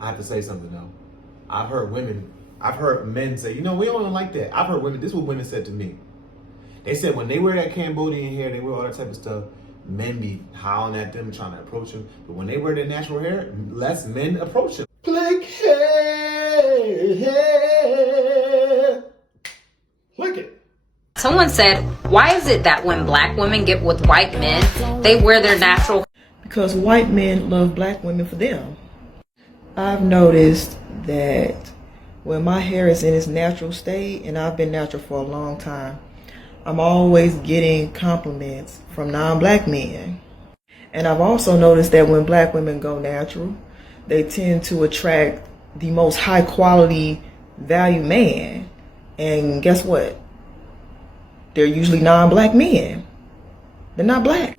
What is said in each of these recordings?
I have to say something though. I've heard men say, you know, we don't like that. I've heard women, this is what women said to me. They said when they wear that Cambodian hair, they wear all that type of stuff, men be howling at them, trying to approach them. But when they wear their natural hair, less men approach them. Black hair. Look it. Someone said, why is it that when black women get with white men, they wear their natural? Because white men love black women for them. I've noticed that when my hair is in its natural state, and I've been natural for a long time, I'm always getting compliments from non-black men. And I've also noticed that when black women go natural, they tend to attract the most high quality value man. And guess what? They're usually non-black men. They're not black.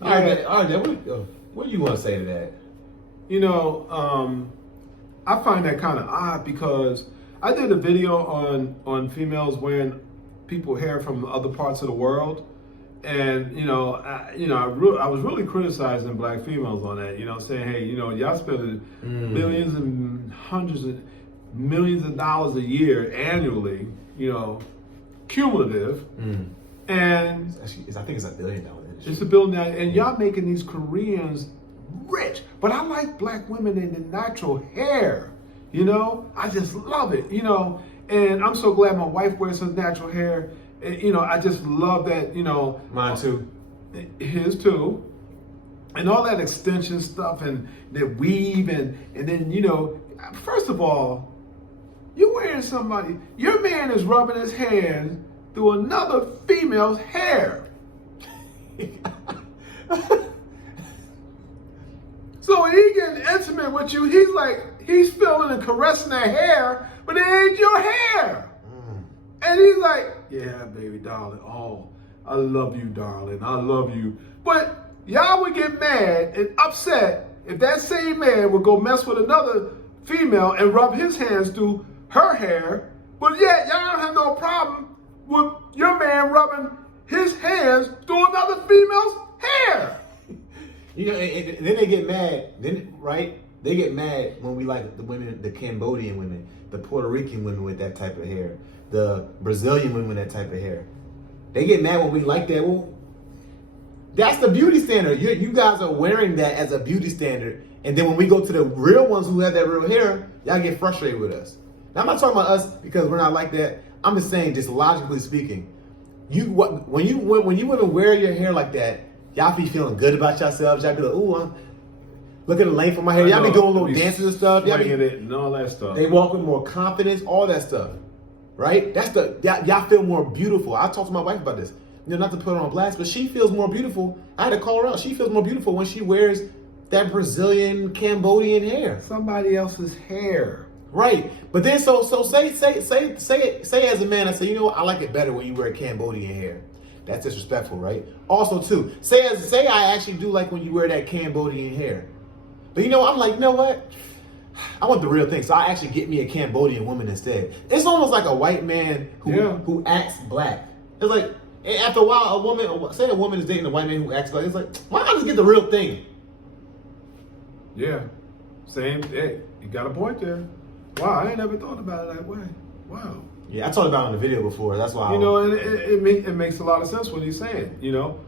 All right, what do you want to say to that? You know, I find that kind of odd because I did a video on females wearing people hair from other parts of the world, and I was really criticizing black females on that. You know, saying, hey, you know, y'all spending millions and hundreds of millions of dollars a year annually, you know, cumulative, and I think it's $1 billion. it's a billion, and y'all making these Koreans rich. But I like black women in the natural hair, you know? I just love it, you know? And I'm so glad my wife wears her natural hair. And, you know, I just love that, you know. Mine too. His too. And all that extension stuff and the weave and then, you know, first of all, you're wearing your man is rubbing his hand through another female's hair. So when he getting intimate with you, he's feeling and caressing that hair, but it ain't your hair. And he's like, yeah, baby, darling. Oh, I love you, darling. I love you. But y'all would get mad and upset if that same man would go mess with another female and rub his hands through her hair, but yet y'all don't have no problem with your man rubbing his hands through another female's hair. You know, and then they get mad. They get mad when we like the women, the Cambodian women, the Puerto Rican women with that type of hair, the Brazilian women with that type of hair. They get mad when we like that. Well, that's the beauty standard. You guys are wearing that as a beauty standard, and then when we go to the real ones who have that real hair, y'all get frustrated with us. Now, I'm not talking about us because we're not like that. I'm just saying, just logically speaking, when you women wear your hair like that, y'all be feeling good about yourselves. Y'all be like, ooh, look at the length of my hair. Y'all be doing little dances and stuff. Y'all be it and all that stuff. They walk with more confidence, all that stuff, right? Y'all feel more beautiful. I talked to my wife about this. You know, not to put her on blast, but she feels more beautiful. I had to call her out. She feels more beautiful when she wears that Brazilian, Cambodian hair. Somebody else's hair. Right, but then so say as a man, I say, you know what, I like it better when you wear Cambodian hair. That's disrespectful, right? Also, too, say I actually do like when you wear that Cambodian hair. But you know, I'm like, you know what? I want the real thing, so I actually get me a Cambodian woman instead. It's almost like a white man who acts black. It's like after a while, a woman is dating a white man who acts black. It's like, why not just get the real thing? Yeah, same. Hey, you got a point there. Wow, I ain't never thought about it that way. Wow. Yeah, I talked about it in the video before. That's why. You know, and it makes a lot of sense what he's saying. You know,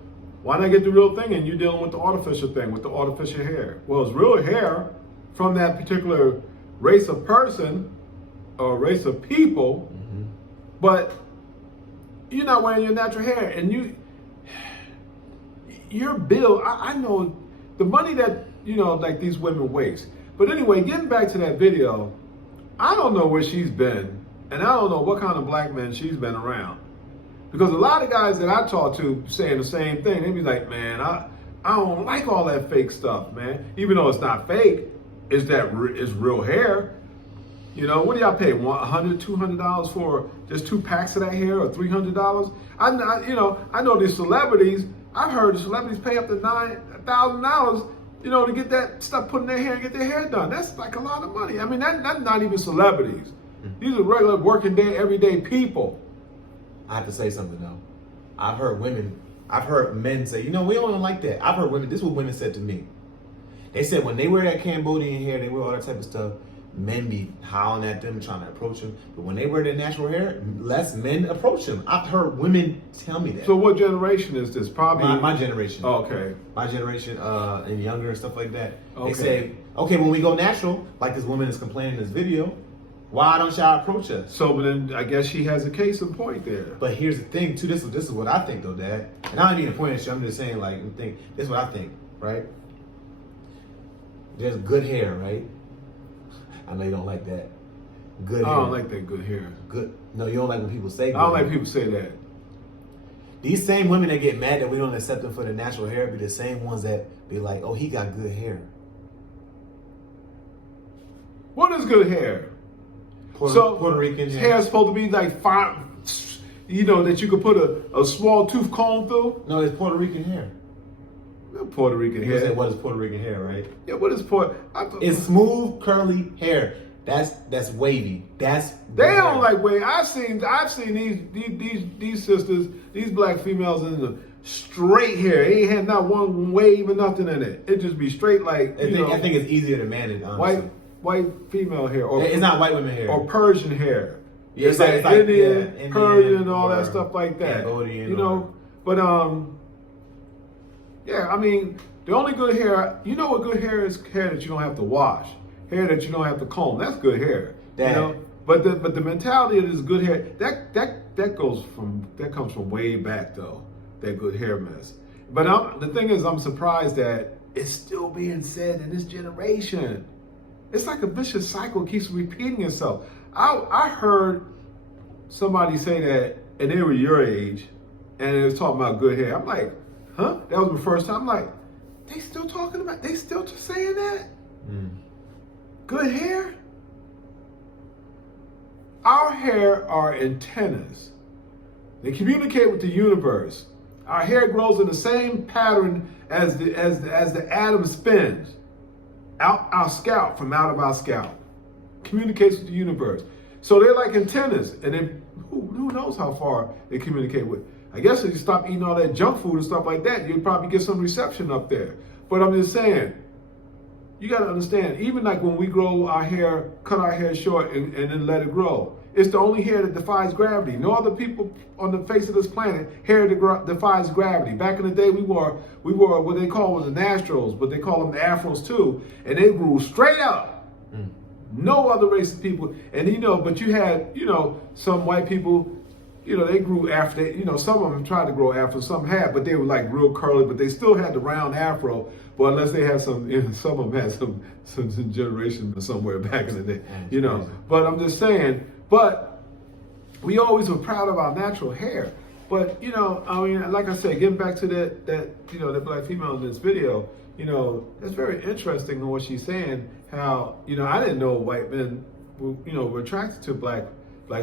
why not get the real thing and you're dealing with the artificial thing, with the artificial hair? Well, it's real hair from that particular race of person or race of people, but you're not wearing your natural hair, and your bill. I know the money that like these women waste. But anyway, getting back to that video. I don't know where she's been, and I don't know what kind of black men she's been around. Because a lot of guys that I talk to saying the same thing. They be like, man, I don't like all that fake stuff, man. Even though it's not fake, it's real hair. You know, what do y'all pay? $100, $200 for just 2 packs of that hair, or $300? I know these celebrities. I've heard the celebrities pay up to $9,000. To get that stuff put in their hair and get their hair done. That's like a lot of money. I mean, that's not even celebrities. These are regular working day, everyday people. I have to say something though. I've heard men say, you know, we don't like that. I've heard women, this is what women said to me. They said when they wear that Cambodian hair, they wear all that type of stuff. Men be howling at them, trying to approach them. But when they wear their natural hair, less men approach them. I've heard women tell me that. So what generation is this? Probably my generation. Oh, okay. My generation and younger and stuff like that. Okay. They say, okay, when we go natural, like this woman is complaining in this video, why don't y'all approach us? So, but then I guess she has a case in point there. But here's the thing, too. This is what I think, though, Dad. And I don't need to point at you. I'm just saying, like, this is what I think, right? There's good hair, right? I know you don't like that. Good hair. I don't like that good hair. Good. No, you don't like when people say good I don't hair. like people say that. These same women that get mad that we don't accept them for their natural hair be the same ones that be like, oh, he got good hair. What is good hair? Puerto Rican hair. Hair is supposed to be like fine, you know, that you could put a small tooth comb through. No, it's Puerto Rican hair. Puerto Rican You hair. said what is Puerto Rican hair, right? Yeah, what is Puerto? It's smooth, curly hair. That's wavy. That's They don't like wave. I've seen these sisters, these black females in the straight hair. They ain't had not one wave or nothing in it. It just be straight like I think it's easier to manage. Honestly. white female hair, or it's not white women hair, or Persian hair. Yeah, it's like Indian, Indian, Persian, and all that or stuff like that. Cambodian, you know, but yeah, I mean, the only good hair, you know what good hair is? Hair that you don't have to wash, hair that you don't have to comb. That's good hair. You know, but the mentality of this good hair that comes from way back though. That good hair mess. But the thing is, I'm surprised that it's still being said in this generation. It's like a vicious cycle, keeps repeating itself. I heard somebody say that, and they were your age, and it was talking about good hair. I'm like, huh? That was the first time. I'm like, they still just saying that? Good hair? Our hair are antennas. They communicate with the universe. Our hair grows in the same pattern as the atom spins out our scalp, from out of our scalp. Communicates with the universe. So they're like antennas, and then who knows how far they communicate with. I guess if you stop eating all that junk food and stuff like that, you'd probably get some reception up there. But I'm just saying, you got to understand, even like when we grow our hair, cut our hair short and then let it grow, it's the only hair that defies gravity. No other people on the face of this planet hair defies gravity. Back in the day, we wore what they call the Nastros, but they call them the Afros too, and they grew straight up. No other race of people, and but you had some white people, they grew after. Some of them tried to grow afro, some had, but they were like real curly, but they still had the round afro. But unless they had some of them had some generation somewhere back in the day, But I'm just saying. But we always were proud of our natural hair. But I mean, like I said, getting back to that black female in this video, that's very interesting in what she's saying. How I didn't know white men were attracted to black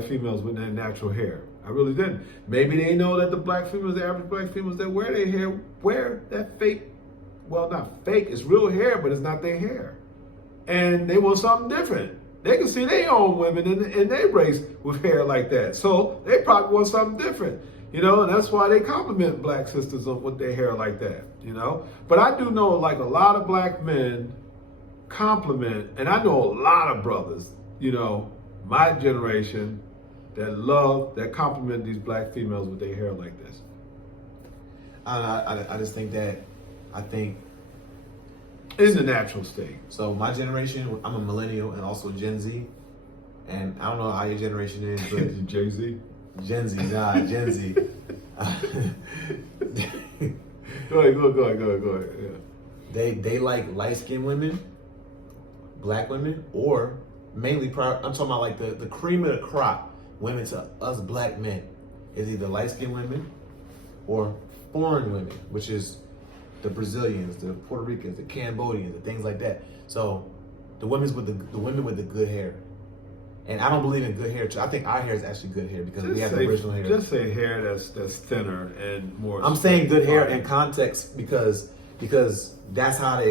females with their natural hair. I really didn't. Maybe they know that the average black females that wear their hair wear that fake. Well, not fake. It's real hair, but it's not their hair, and they want something different. They can see their own women in their race with hair like that. So they probably want something different, and that's why they compliment black sisters with their hair like that, But I do know like a lot of black men compliment, and I know a lot of brothers, my generation, that compliment these black females with their hair like this. I just think that, in the natural state. So my generation, I'm a millennial and also Gen Z. And I don't know how your generation is, but Jay-Z? Gen Z, Gen Z. Go ahead. Yeah. They like light-skinned women, black women, or mainly, I'm talking about like the cream of the crop women to us black men is either light-skinned women or foreign women, which is the Brazilians, the Puerto Ricans, the Cambodians, and things like that. So the women with the good hair. And I don't believe in good hair. I think our hair is actually good hair because we have the original hair. Just say hair that's thinner and more. I'm saying good hair in context because that's how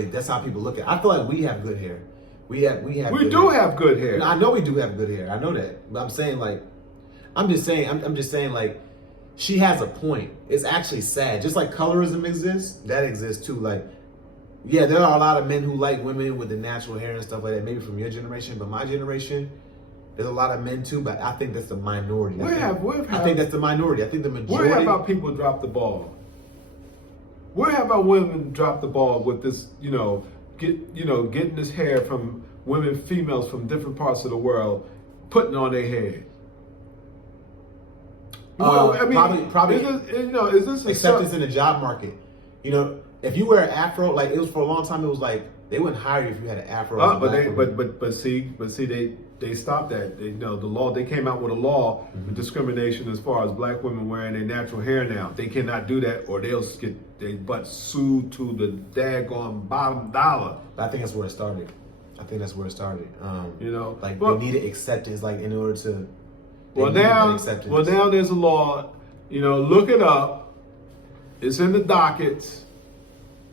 people look at it. I feel like we have good hair. We have good hair. I know we do have good hair. I know that. But I'm just saying like she has a point. It's actually sad. Just like colorism exists, that exists too. Like Yeah, there are a lot of men who like women with the natural hair and stuff like that, maybe from your generation, but my generation, there's a lot of men too, but I think that's the minority. I think that's the minority. I think the majority. Where have our people dropped the ball? Where have our women dropped the ball with this, getting this hair from women, females from different parts of the world, putting on their head? Probably. Is this acceptance in the job market? If you wear an afro, like it was for a long time, it was like they wouldn't hire you if you had an afro. But see, they stopped that. The law. They came out with a law with discrimination as far as black women wearing their natural hair now. They cannot do that, or they'll get their butt sued to the daggone bottom dollar. I think that's where it started. They needed acceptance, like in order to. Well now there's a law. Look it up. It's in the dockets,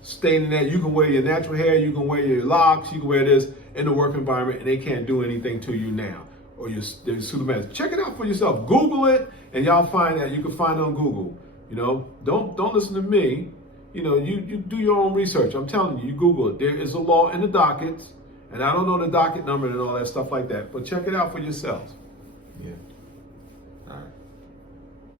stating that you can wear your natural hair, you can wear your locks, you can wear this in the work environment, and they can't do anything to you now, or they sue the manager. Check it out for yourself. Google it, and y'all find that. You can find it on Google. Don't listen to me. You do your own research. I'm telling you, you Google it. There is a law in the dockets, and I don't know the docket number and all that stuff like that, but check it out for yourselves. Yeah.